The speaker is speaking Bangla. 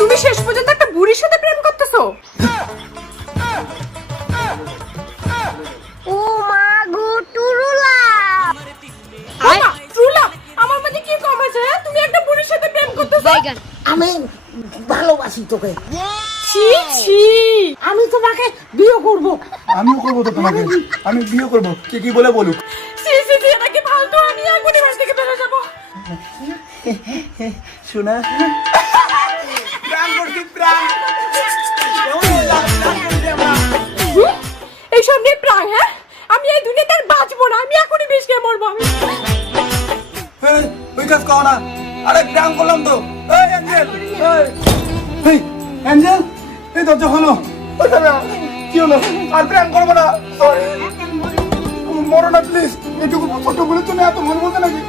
তুমি শেষ পর্যন্ত একটা বুড়ির সাথে প্রেম করতেছো? ও মা গো টুরুলা, ট্রুলা আমার মাঝে কি কম আছে? তুমি একটা বুড়ির সাথে প্রেম করতেছো? আমি ভালোবাসি তোকে। ছি ছি, আমি তোমাকে বিয়ে করব। আমিও করবো তো তোমাকে, আমি বিয়ে করবো, কে কি বলে বলুক। ছি ছি ছি, এটা কি ফালতু? আমি এখনই বাড়ি থেকে বেরো যাবো। শোনা প্রাণ করছি, প্রাণ এইসব নিয়ে প্রায়, হ্যাঁ আমি এই দুনিয়াতে আর বাঁচবো না, আমি এখনই বিষ খেয়ে মরবো। আমি ওই কাজ করো না। আরে প্রাণ করলাম তো। এই অ্যাঞ্জেল, এই অ্যাঞ্জেল, এই দরজা হলো। কি হলো? আর প্রাণ করবো না, সরি। মরো না প্লিজ, এটুকু ছোট বলে তুমি এত মন বলতে নাকি?